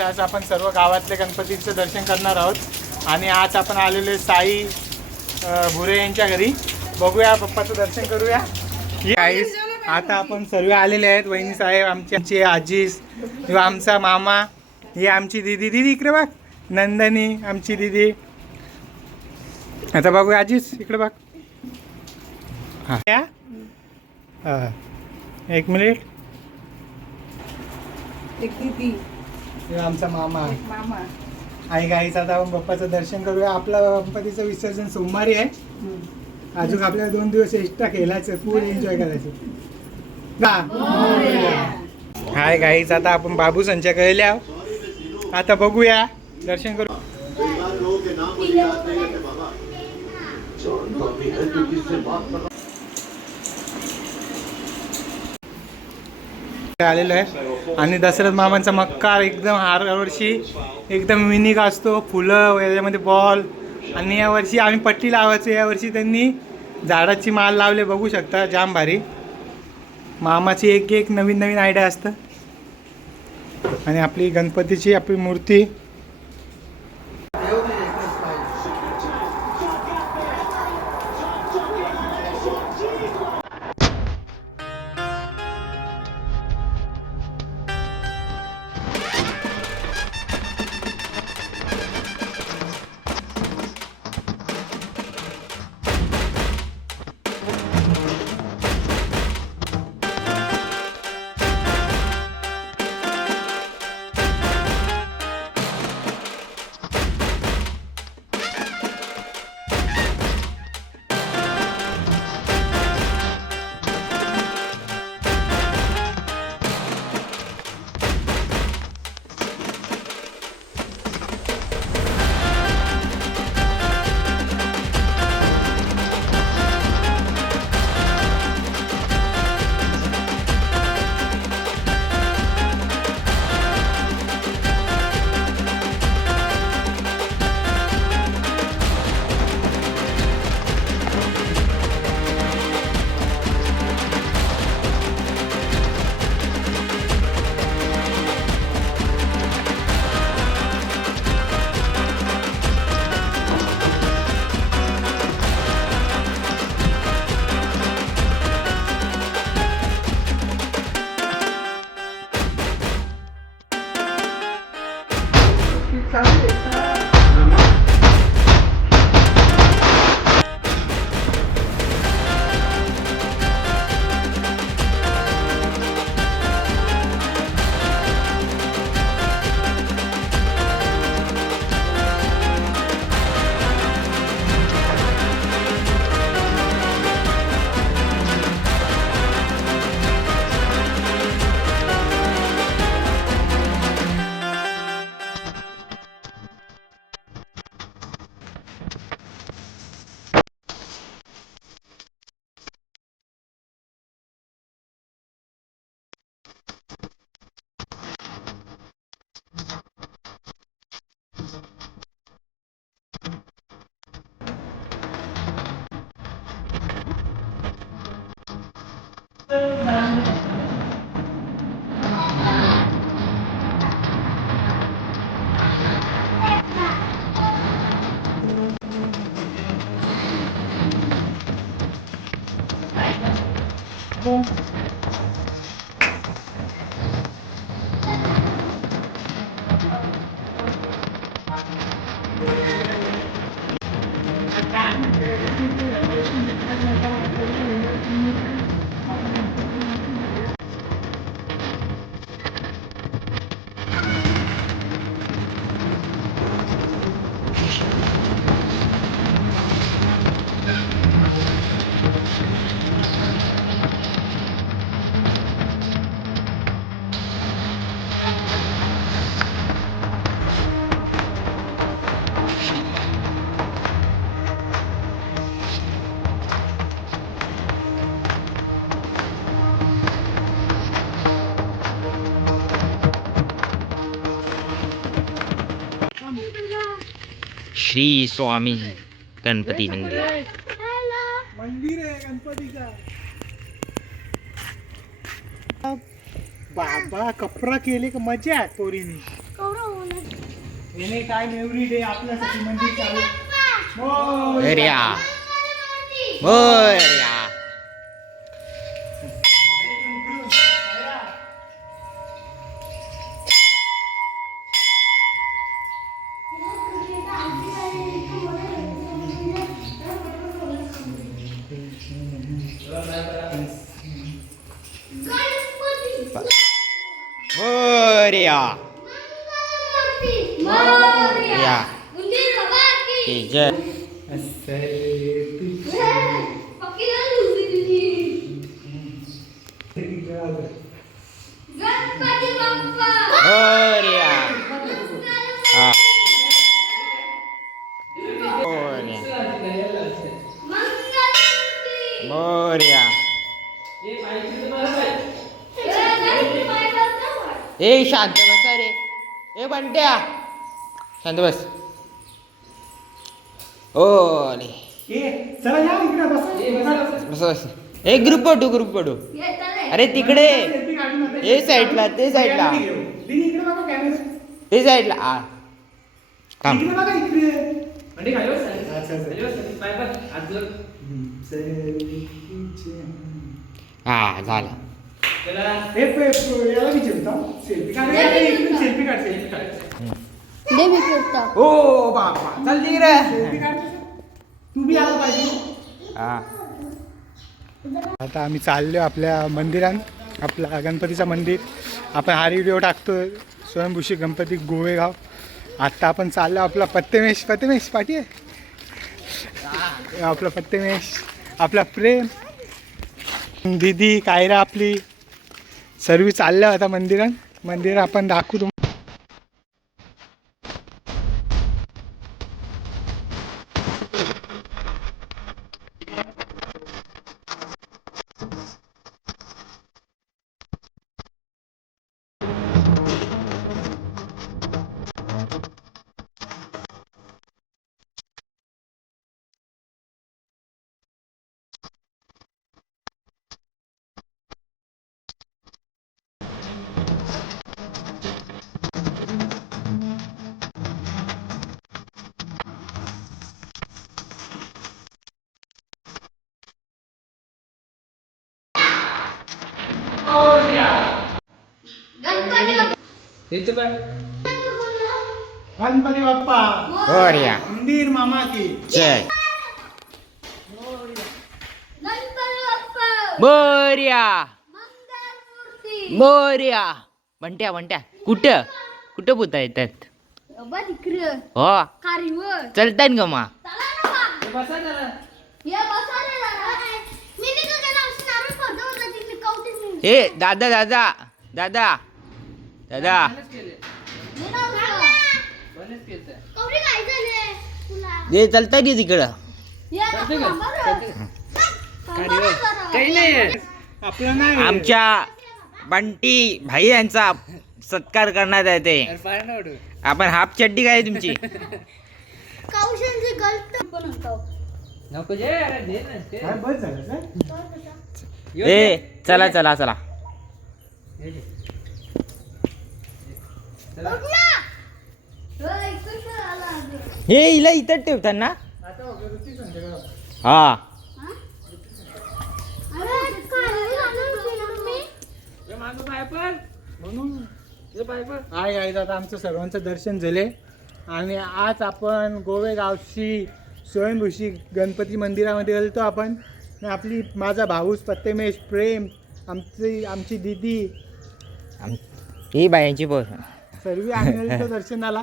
Guys आज आपण सर्व गावातले गणपतीचं दर्शन करणार आहोत आणि आज आपण आलेले साई भुरे यांच्या घरी. बघूया पप्पाचं दर्शन करूया. गाईज आता आपण सर्व आलेले आहेत. वहिनी साहेब, आमची आजी किंवा आमचा मामा, ही आमची दीदी इकडे बघ, नंदनी आमची दीदी. आता बघूया आजीच इकडे बघ. हां एक मिनिट. आमचा मामा आई. गाईच आता आपण बाप्पाचं दर्शन करूया. आपलं गणपतीचं विसर्जन सोमवारी आहे. अजून आपल्याला 2 दिवस एक्स्ट्रा खेळायचं, फुल एन्जॉय करायचं. हाय गाईच आता आपण बाबू संच्या कळल्या. आता बघूया दर्शन करू. आलेलो आहे आणि दशरथ मामांचा मक्कार एकदम हरवर्षी एकदम युनिक असतो. फुलं याच्यामध्ये बॉल. आणि यावर्षी आम्ही पट्टी लावायचो, यावर्षी त्यांनी झाडाची माळ लावले. बघू शकता जाम भारी. मामाची एक नवीन आयडिया असतं. आणि आपली गणपतीची आपली मूर्ती श्री स्वामी गणपती मंदिर. मंदिर आहे गणपतीचा. बाबा कपरा केले का मजा पोरीनी. एनी टाइम एव्हरी डे आपल्यासाठी मंदिर चालू. मोरया मोरया. मोरया मोरया की जय. मोरया. हा. मोरया. ए शांत बस रे. ए बंट्या शांत बस. ओले चला या इकडे बसा. बस बस. एक ग्रुप फोटो. अरे तिकडे ए साईडला ते साईडला ते साईडला. थांब. हा झालं. ओ बाबा चल तिकडे. तू बी आला पाहिजे. हा. आता आम्ही चाललो आपल्या मंदिरात. आपला गणपतीचं मंदिर आपण हा व्हिडिओ टाकतो. स्वयंभूषी गणपती गोवेगाव. आत्ता आपण चाललो आपला पत्तेमेश पाठी आहे आपला पत्तेमेश. आपला प्रेम दीदी कायरा आपली सर्व चाललं आता मंदिर आपण दाखवू. गणपती बाप्पा मोरया. मंदिर मामा की जय. मोरया मोरया. बंट्या कुठं पुता येतात हो चलतात ग मा. हे दादा हे चलताय की तिकडं. आपलं नाही आमच्या बंटी भाई यांचा सत्कार करण्यात येते. आपण हाफ चड्डी काय तुमची. बस झालं सर. ए चला हे हिला इथं ठेवतात ना. हा आहे आता आमचं सर्वांचं दर्शन झाले आणि आज आपण गोवेगावची स्वयंभूषी गणपती मंदिरामध्ये गेलतो आपण. आपली माझा भाऊस पत्तेमेश प्रेम आमची दीदी ही बायांची पोर सर्व आम्ही गेलतो दर्शनाला.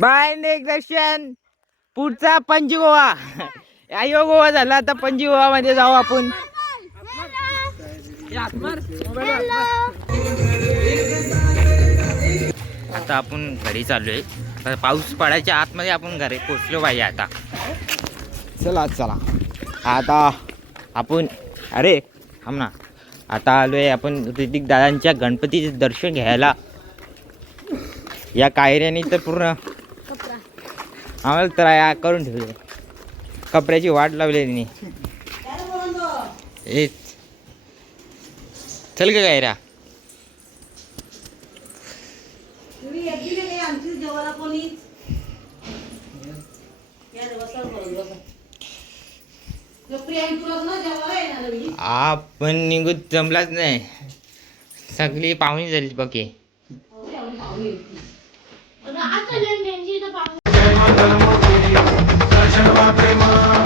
बाय नेक दर्शन. पुढचा पणजी गोवा. आयो गोवा झाला आता पणजी गोवा मध्ये जाऊ आपण. आता आपण घरी चाललोय. आता पाऊस पडायच्या आतमध्ये आपण घरी पोचलो पाहिजे आता. चला आता आपण अरे थांब ना. आता आलोय आपण ऋतिक दादांच्या गणपतीचे दर्शन घ्यायला. या कायऱ्याने तर पूर्ण आम्हाला त्राया करून ठेवले. कपड्याची वाट लावली त्यांनी. ए चल का काय रा तुम्ही येते ना काही आमची जेवायला कोणीच या रे, बसा बरं, बसा. प्रियांक तुला ना जेवायला येणार मी आपण निघून जमलाच नाही सगळी पाहुणी झाली बघे आता